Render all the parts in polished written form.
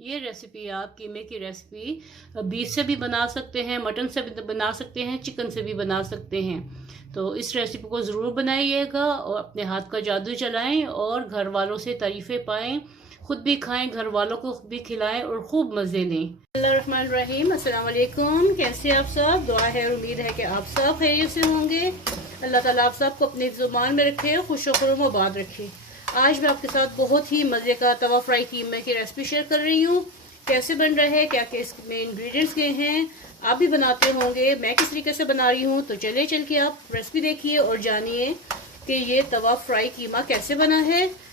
ये रेसिपी आप कीमे की रेसिपी बीफ से भी बना सकते हैं, मटन से भी बना सकते हैं, चिकन से भी बना सकते हैं। तो इस रेसिपी को ज़रूर बनाइएगा और अपने हाथ का जादू चलाएं और घर वालों से तारीफ़ें पाएं, खुद भी खाएं, घर वालों को भी खिलाएं और खूब मज़े लें। बिस्मिल्लाहिर्रहमानिर्रहीम, अस्सलाम वालेकुम। कैसे आप सब? दुआ है और उम्मीद है कि आप सब खैरियत से होंगे। अल्लाह ताला आप सबको अपनी ज़ुबान में रखे, खुश खुश आबाद रखे। आज मैं आपके साथ बहुत ही मज़े का तवा फ्राई कीमे की रेसिपी शेयर कर रही हूँ। कैसे बन रहा है, क्या क्या इसमें इंग्रेडिएंट्स के हैं, आप भी बनाते होंगे, मैं किस तरीके से बना रही हूँ। तो चलिए चल के आप रेसिपी देखिए और जानिए कि ये तवा फ्राई कीमा कैसे बना है।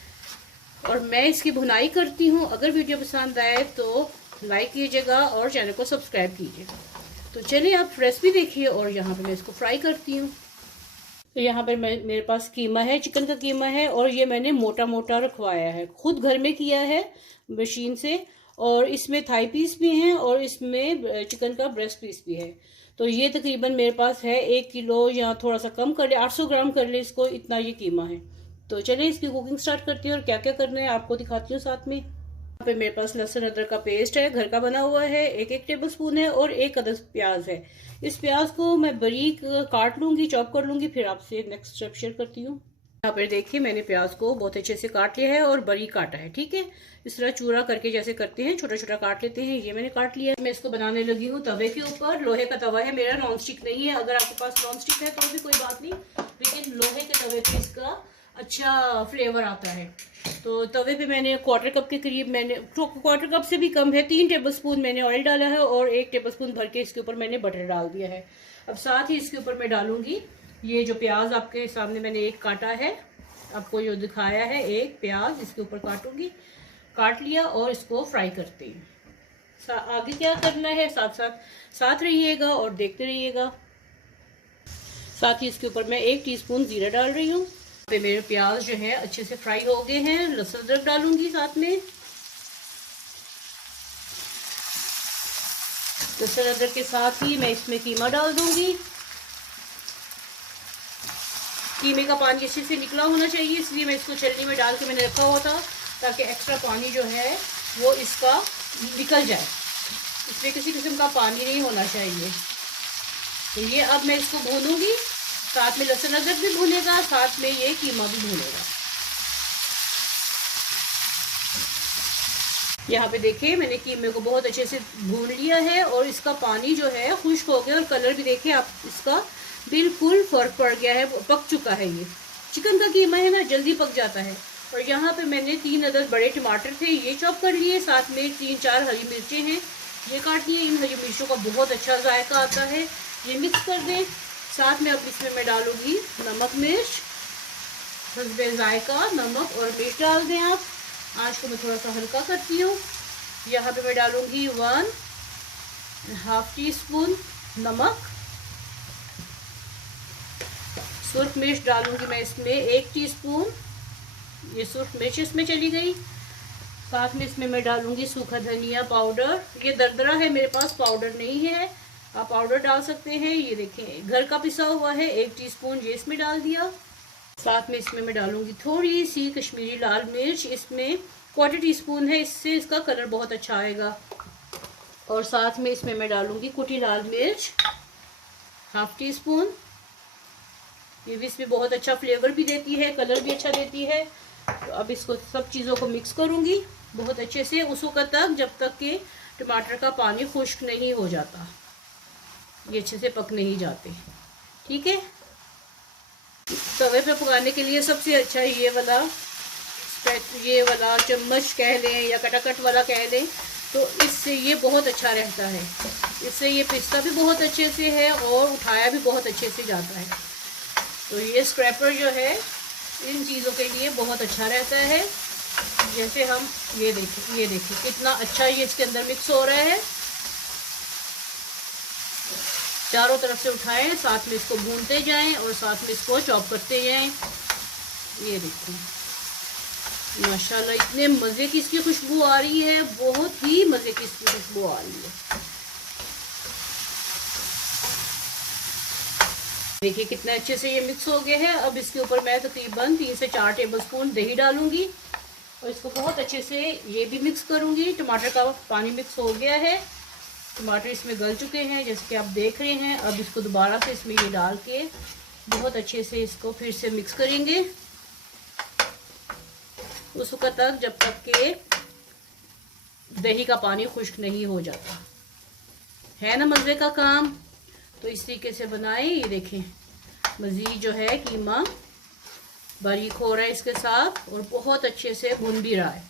और मैं इसकी भुनाई करती हूँ। अगर वीडियो पसंद आए तो लाइक कीजिएगा और चैनल को सब्सक्राइब कीजिएगा। तो चलिए आप रेसिपी देखिए और यहाँ पर मैं इसको फ्राई करती हूँ। तो यहाँ पर मेरे पास कीमा है, चिकन का कीमा है, और ये मैंने मोटा मोटा रखवाया है, खुद घर में किया है मशीन से। और इसमें थाई पीस भी हैं और इसमें चिकन का ब्रेस्ट पीस भी है। तो ये तकरीबन मेरे पास है 1 किलो या थोड़ा सा कम कर ले, 800 ग्राम कर ले इसको, इतना ये कीमा है। तो चलिए इसकी कुकिंग स्टार्ट करती हूँ और क्या क्या करना है आपको दिखाती हूँ साथ में। यहाँ पे मेरे पास लहसुन अदरक का पेस्ट है, घर का बना हुआ है, 1 टेबल स्पून है, और 1 अदद प्याज है। इस प्याज को मैं बारीक काट लूंगी, चॉप कर लूंगी, फिर आपसे नेक्स्ट स्टेप शेयर करती हूँ। यहाँ पर देखिए मैंने प्याज को बहुत अच्छे से काट लिया है और बारीक काटा है, ठीक है। इस तरह चूरा करके जैसे करते हैं, छोटा छोटा काट लेते हैं, ये मैंने काट लिया है। मैं इसको बनाने लगी हूँ तवे के ऊपर। लोहे का तवा है मेरा, नॉन स्टिक नहीं है। अगर आपके पास नॉन स्टिक है तो भी कोई बात नहीं, लेकिन लोहे के तवे पे इसका अच्छा फ्लेवर आता है। तो तवे पे मैंने 1/4 कप के करीब, मैंने 1/4 कप से भी कम है, 3 टेबल स्पून मैंने ऑयल डाला है और 1 टेबल स्पून भर के इसके ऊपर मैंने बटर डाल दिया है। अब साथ ही इसके ऊपर मैं डालूंगी ये जो प्याज आपके सामने मैंने एक काटा है, आपको जो दिखाया है, एक प्याज इसके ऊपर काटूंगी, काट लिया, और इसको फ्राई करते हैं। आगे क्या करना है साथ रहिएगा और देखते रहिएगा। साथ ही इसके ऊपर मैं 1 टीस्पून जीरा डाल रही हूँ। पे मेरे प्याज जो है अच्छे से फ्राई हो गए हैं। लहसुन अदरक डालूंगी साथ में। लहसुन अदरक के साथ ही मैं इसमें कीमा डाल दूंगी। कीमे का पानी अच्छे से निकला होना चाहिए, इसलिए मैं इसको छलनी में डाल के मैंने रखा हुआ था, ताकि एक्स्ट्रा पानी जो है वो इसका निकल जाए। इसमें किसी किस्म का पानी नहीं होना चाहिए। तो ये अब मैं इसको भूनूंगी, साथ में लहसुन अदरक भी भूनेगा, साथ में ये कीमा भी भूनेगा। यहाँ पे देखिए मैंने कीमे को बहुत अच्छे से भून लिया है और इसका पानी जो है खुश्क हो गया, और कलर भी देखिए आप इसका बिल्कुल फर्क पड़ गया है, पक चुका है। ये चिकन का कीमा है ना, जल्दी पक जाता है। और यहाँ पे मैंने 3 अदद बड़े टमाटर थे, ये चॉप कर लिए, साथ में 3-4 हरी मिर्चें हैं, ये काट लिए। इन हरी मिर्चों का बहुत अच्छा जायका आता है, ये मिक्स कर दें। साथ में अब इसमें मैं डालूंगी नमक मिर्च, हस्बे जायका नमक और मिर्च डाल दें आप। आँच को मैं थोड़ा सा हल्का करती हूँ। यहाँ पे मैं डालूंगी 1/2 टीस्पून नमक। सुर्ख मिर्च डालूंगी मैं इसमें 1 टीस्पून, ये सुर्ख मिर्च इसमें चली गई। साथ में इसमें मैं डालूंगी सूखा धनिया पाउडर, ये दरदरा है मेरे पास, पाउडर नहीं है, आप पाउडर डाल सकते हैं। ये देखें घर का पिसा हुआ है, 1 टीस्पून ये इसमें डाल दिया। साथ में इसमें मैं डालूंगी थोड़ी सी कश्मीरी लाल मिर्च, इसमें 1/4 टीस्पून है, इससे इसका कलर बहुत अच्छा आएगा। और साथ में इसमें मैं डालूंगी कुटी लाल मिर्च 1/2 टीस्पून, ये भी इसमें बहुत अच्छा फ्लेवर भी देती है, कलर भी अच्छा देती है। तो अब इसको सब चीज़ों को मिक्स करूंगी बहुत अच्छे से उस वक्त तक जब तक कि टमाटर का पानी खुश्क नहीं हो जाता, ये अच्छे से पक नहीं जाते, ठीक है। तवे पे पकाने के लिए सबसे अच्छा ये वाला चम्मच कह लें या कटाकट वाला कह लें, तो इससे ये बहुत अच्छा रहता है। इससे ये पिसता भी बहुत अच्छे से है और उठाया भी बहुत अच्छे से जाता है। तो ये स्क्रैपर जो है इन चीज़ों के लिए बहुत अच्छा रहता है। जैसे हम ये देखिए कितना अच्छा ये इसके अंदर मिक्स हो रहा है। चारों तरफ से उठाएं, साथ में इसको भूनते जाएं और साथ में इसको चॉप करते जाएं। ये देखिए माशाल्लाह इतने मज़े की इसकी खुशबू आ रही है, बहुत ही मज़े की इसकी खुशबू आ रही है। देखिए कितना अच्छे से ये मिक्स हो गए हैं। अब इसके ऊपर मैं तकरीबन 3 से 4 टेबल स्पून दही डालूंगी, और इसको बहुत अच्छे से ये भी मिक्स करूँगी। टमाटर का पानी मिक्स हो गया है, टमाटर इसमें गल चुके हैं जैसे कि आप देख रहे हैं। अब इसको दोबारा से इसमें ये डाल के बहुत अच्छे से इसको फिर से मिक्स करेंगे उस वक्त तक जब तक के दही का पानी खुश्क नहीं हो जाता। है ना मज़े का काम। तो इस तरीके से बनाएं। ये देखें मज़ीद जो है कीमा बारीक हो रहा है इसके साथ और बहुत अच्छे से भुन भी रहा है।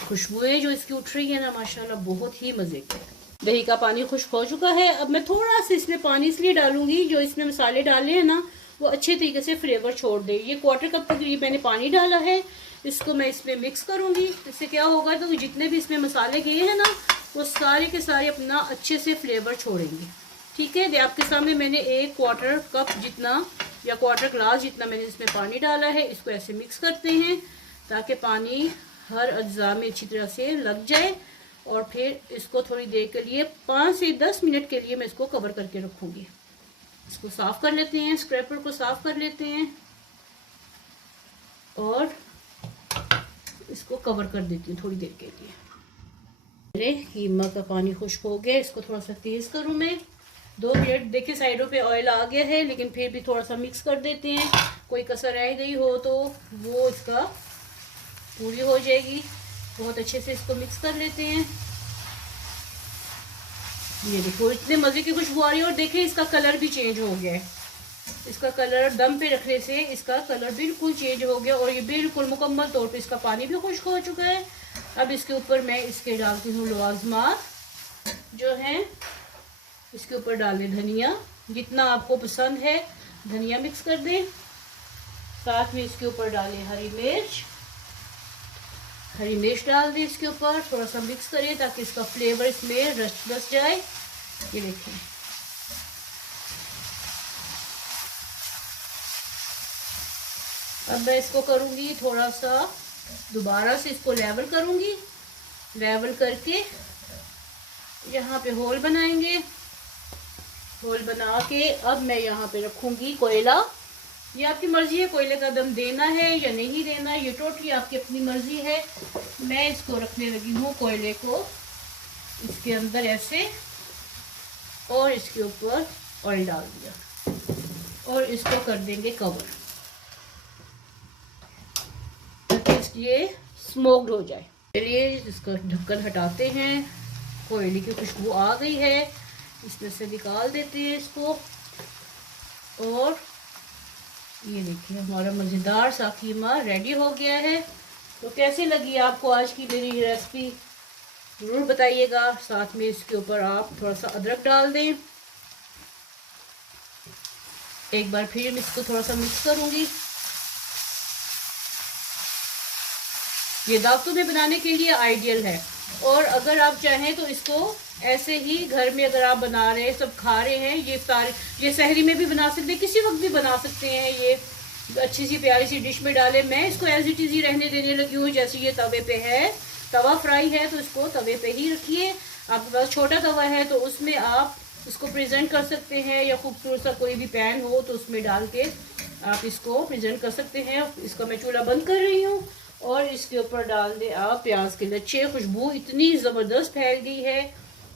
खुशबुएं जो इसकी उठ रही है ना माशाल्लाह बहुत ही मज़े की। दही का पानी खुश्क हो चुका है। अब मैं थोड़ा सा इसमें पानी इसलिए डालूंगी जो इसमें मसाले डाले हैं ना वो अच्छे तरीके से फ्लेवर छोड़ दे। ये 1/4 कप तक मैंने पानी डाला है, इसको मैं इसमें मिक्स करूंगी। इससे क्या होगा तो जितने भी इसमें मसाले गए हैं ना वो सारे के सारे अपना अच्छे से फ्लेवर छोड़ेंगे। ठीक है, आपके सामने मैंने 1/4 कप जितना या 1/4 ग्लास जितना मैंने इसमें पानी डाला है। इसको ऐसे मिक्स करते हैं ताकि पानी हर अज्जा में अच्छी तरह से लग जाए। और फिर इसको थोड़ी देर के लिए 5 से 10 मिनट के लिए मैं इसको कवर करके रखूँगी। इसको साफ़ कर लेते हैं, स्क्रैपर को साफ़ कर लेते हैं और इसको कवर कर देती हूँ थोड़ी देर के लिए। मेरे कीमा का पानी खुश्क हो गया, इसको थोड़ा सा तेज़ करूँ मैं 2 मिनट। देखिए साइडों पे ऑयल आ गया है लेकिन फिर भी थोड़ा सा मिक्स कर देते हैं। कोई कसर रह गई हो तो वो इसका पूरी हो जाएगी। बहुत अच्छे से इसको मिक्स कर लेते हैं। ये देखो इतने मज़े की खुशबू आ रही है और देखें इसका कलर भी चेंज हो गया है। इसका कलर दम पे रखने से इसका कलर बिल्कुल चेंज हो गया और ये बिल्कुल मुकम्मल तौर पे इसका पानी भी खुश्क हो चुका है। अब इसके ऊपर मैं इसके डालती हूँ लवाजमात जो है। इसके ऊपर डालें धनिया, जितना आपको पसंद है धनिया मिक्स कर दें। साथ में इसके ऊपर डालें हरी मिर्च डाल दें इसके ऊपर। थोड़ा सा मिक्स करें ताकि इसका फ्लेवर इसमें रस जाए। ये देखें अब मैं इसको करूँगी थोड़ा सा दोबारा से इसको लेवल करूँगी। लेवल करके यहाँ पे होल बनाएंगे। होल बना के अब मैं यहाँ पे रखूँगी कोयला। ये आपकी मर्ज़ी है कोयले का दम देना है या नहीं देना, ये टोटली आपकी अपनी मर्ज़ी है। मैं इसको रखने लगी हूँ कोयले को इसके अंदर ऐसे और इसके ऊपर ऑयल डाल दिया और इसको कर देंगे कवर ताकि ये स्मोक्ड हो जाए। चलिए इसका ढक्कन हटाते हैं। कोयले की खुशबू आ गई है, इसमें से निकाल देते हैं इसको। और ये देखिए हमारा मज़ेदार सा कीमा रेडी हो गया है। तो कैसी लगी आपको आज की मेरी रेसिपी ज़रूर बताइएगा। साथ में इसके ऊपर आप थोड़ा सा अदरक डाल दें। एक बार फिर इसको थोड़ा सा मिक्स करूँगी। ये दावतों में बनाने के लिए आइडियल है और अगर आप चाहें तो इसको ऐसे ही घर में अगर आप बना रहे हैं सब खा रहे हैं ये सहरी में भी बना सकते हैं, किसी वक्त भी बना सकते हैं। ये अच्छी सी प्यारी सी डिश में डालें। मैं इसको एज इट इज़ ही रहने देने लगी हूँ। जैसे ये तवे पे है, तवा फ्राई है तो इसको तवे पे ही रखिए। आपके पास छोटा तवा है तो उसमें आप इसको प्रेजेंट कर सकते हैं या खूबसूरत सा कोई भी पैन हो तो उसमें डाल के आप इसको प्रेजेंट कर सकते हैं। इसका मैं चूल्हा बंद कर रही हूँ और इसके ऊपर डाल दें आप प्याज के लच्छे। खुशबू इतनी ज़बरदस्त फैल गई है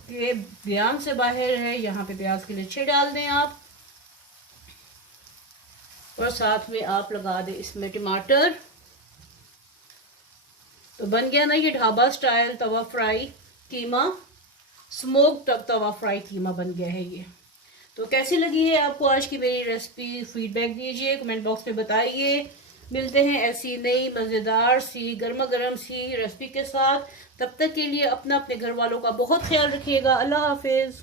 कि बयान से बाहर है। यहाँ पे प्याज के लच्छे डाल दें आप और साथ में आप लगा दें इसमें टमाटर। तो बन गया ना ये ढाबा स्टाइल तवा फ्राई कीमा, स्मोक्ड तवा फ्राई कीमा बन गया है ये। तो कैसी लगी है आपको आज की मेरी रेसिपी, फीडबैक दीजिए, कमेंट बॉक्स में बताइए। मिलते हैं ऐसी नई मज़ेदार सी गर्मा गर्म सी रेसिपी के साथ। तब तक के लिए अपने घर वालों का बहुत ख्याल रखिएगा। अल्लाह हाफिज़।